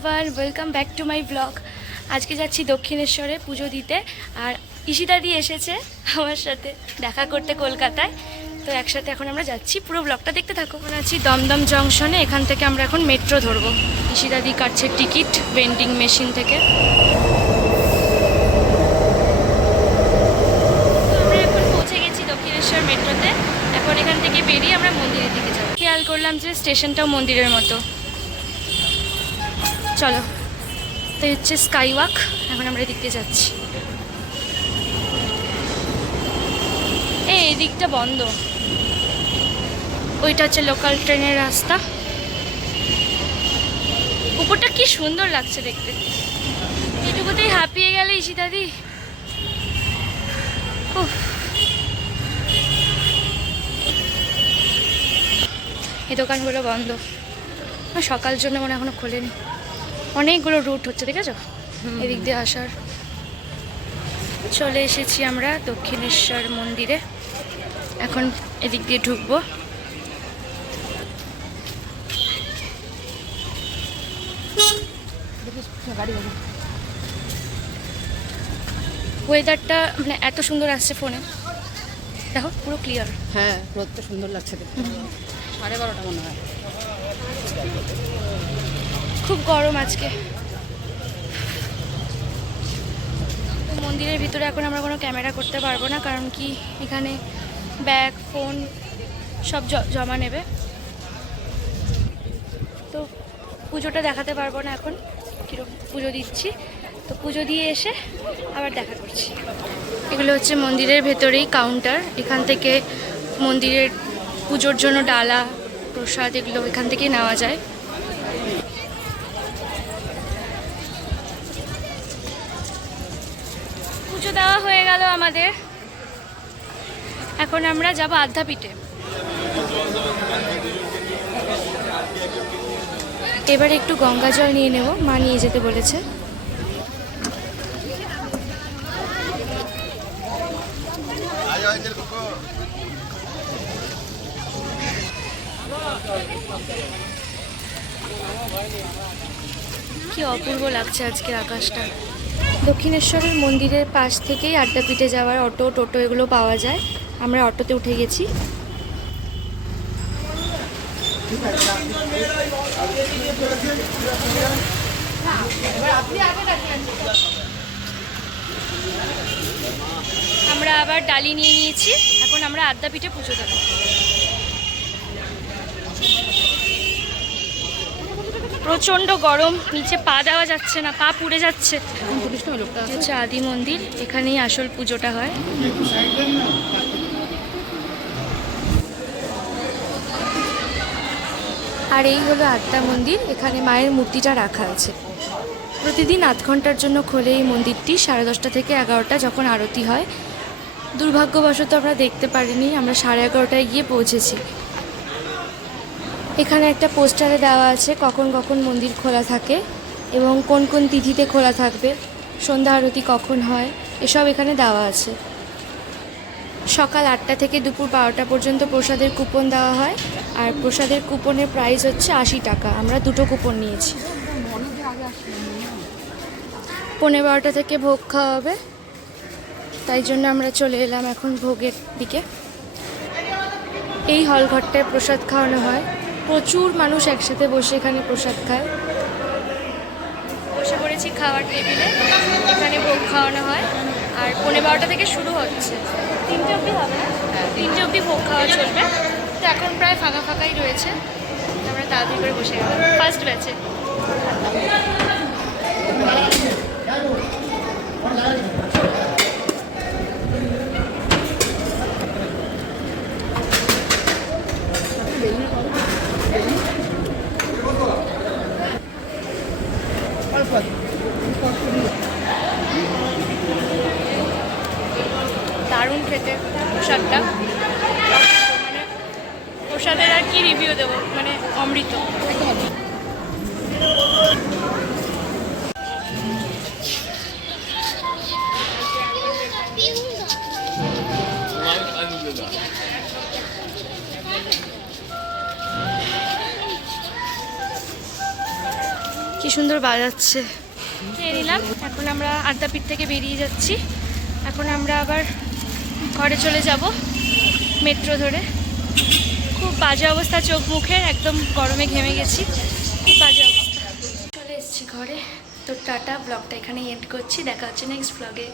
Everyone, welcome back to my blog. আজকে যাচ্ছি দক্ষিণেশ্বরে পুজো দিতে। আর ইশিতাদি এসেছে আমার সাথে দেখা করতে কলকাতায়। তো একসাথে এখন আমরা যাচ্ছি, পুরো ব্লগটা দেখতে থাকো। এখন আছি দমদম জংশনে, এখান থেকে আমরা এখন মেট্রো ধরবো। ইশিতাদি কাটছে টিকিট ভেন্ডিং মেশিন থেকে। আমরা এখন পৌঁছে গেছি দক্ষিণেশ্বর মেট্রোতে। এখন এখান থেকে বেরিয়ে আমরা মন্দিরের দিকে যাবো। খেয়াল করলাম যে স্টেশনটাও মন্দিরের মতো। চলো, তো হচ্ছে স্কাই ওয়াক। এখন আমরা এদিক দিয়ে যাচ্ছি। এই দিকটা বন্ধ, ওইটা হচ্ছে লোকাল ট্রেনের রাস্তা। উপরটা কি সুন্দর লাগছে দেখতে। এইটুকুতেই হাঁপিয়ে গেলে ইশিতাদি। এই দোকানগুলো বন্ধ, সকাল জন্য মনে এখনো খোলেনি। অনেকগুলো রুট হচ্ছে, দেখেছো এদিক দিয়ে আসার। চলে এসেছি আমরা দক্ষিণেশ্বর মন্দিরে, এখন এদিক দিয়ে ঢুকবো। ওয়েদারটা মানে এত সুন্দর আসছে ফোনে, দেখো পুরো ক্লিয়ার। হ্যাঁ, রোদটা সুন্দর লাগছে দেখতে। 12:30 মনে হয়। খুব গরম আজকে। মন্দিরের ভিতরে এখন আমরা কোনো ক্যামেরা করতে পারবো না, কারণ কি এখানে ব্যাগ ফোন সব জমা নেবে। তো পুজোটা দেখাতে পারবো না এখন, কীরকম পুজো দিচ্ছি। তো পুজো দিয়ে এসে আবার দেখা করছি। এগুলো হচ্ছে মন্দিরের ভেতরেই কাউন্টার। এখান থেকে মন্দিরের পুজোর জন্য ডালা প্রসাদ এগুলো এখান থেকেই নেওয়া যায়। পুজো দেওয়া হয়ে গেল আমাদের, এখন আমরা যাব আদ্যাপীঠে। এবারে একটু গঙ্গা জল নিয়ে নেব, মা নিয়ে যেতে বলেছে। কি অপূর্ব লাগছে আজকের আকাশটা। দক্ষিণেশ্বরের মন্দিরের পাশ থেকেই আদ্যাপীঠে যাওয়ার অটো টোটো এগুলো পাওয়া যায়। আমরা অটোতে উঠে গেছি। আমরা আবার ডালি নিয়ে নিয়েছি, এখন আমরা আদ্যাপীঠে পুজো দেবো। প্রচণ্ড গরম, নিচে পা দেওয়া যাচ্ছে না, পা পুড়ে যাচ্ছে। হচ্ছে আদি মন্দির, এখানেই আসল পুজোটা হয়। আর এই হলো আদ্যা মন্দির, এখানে মায়ের মূর্তিটা রাখা আছে। প্রতিদিন 8 ঘন্টার জন্য খোলে এই মন্দিরটি, 10:30 থেকে 11টা যখন আরতি হয়। দুর্ভাগ্যবশত আমরা দেখতে পারিনি, আমরা 11:30টায় গিয়ে পৌঁছেছি। এখানে একটা পোস্টারে দেওয়া আছে কখন কখন মন্দির খোলা থাকে এবং কোন কোন তিথিতে খোলা থাকবে, সন্ধ্যা আরতি কখন হয়, এসব এখানে দেওয়া আছে। সকাল 8টা থেকে দুপুর 12টা পর্যন্ত প্রসাদের কুপন দেওয়া হয়। আর প্রসাদের কুপনের প্রাইস হচ্ছে 80 টাকা। আমরা 2টো কুপন নিয়েছি। 11:15 থেকে ভোগ খাওয়া হবে, তাই জন্য আমরা চলে এলাম এখন ভোগের দিকে। এই হলঘরটায় প্রসাদ খাওয়ানো হয়, প্রচুর মানুষ একসাথে বসে এখানে প্রসাদ খায়। বসে পড়েছি খাওয়ার টেবিলে, এখানে ভোগ খাওয়ানো হয়। আর 11:15 থেকে শুরু হচ্ছে, 3টে অবধি হবে। 3টে অবধি ভোগ খাওয়া চলবে। তো এখন প্রায় ফাঁকা ফাঁকাই রয়েছে, আমরা তাড়াতাড়ি করে বসে গেলাম ফার্স্ট ব্যাচে। দারুণ খেতে প্রসাদটা, মানে প্রসাদের আর কি রিভিউ দেবো, মানে অমৃত। কি সুন্দর বাজাচ্ছে। খেয়ে নিলাম, এখন আমরা আদ্যাপীঠ থেকে বেরিয়ে যাচ্ছি। এখন আমরা আবার ঘরে চলে যাব মেট্রো ধরে। খুব বাজে অবস্থা চোখ মুখের, একদম গরমে ঘেমে গেছি, খুব বাজে অবস্থা। চলে এসেছি ঘরে। তো টাটা, ব্লগটা এখানেই এন্ড করছি, দেখা হচ্ছে নেক্সট ব্লগে।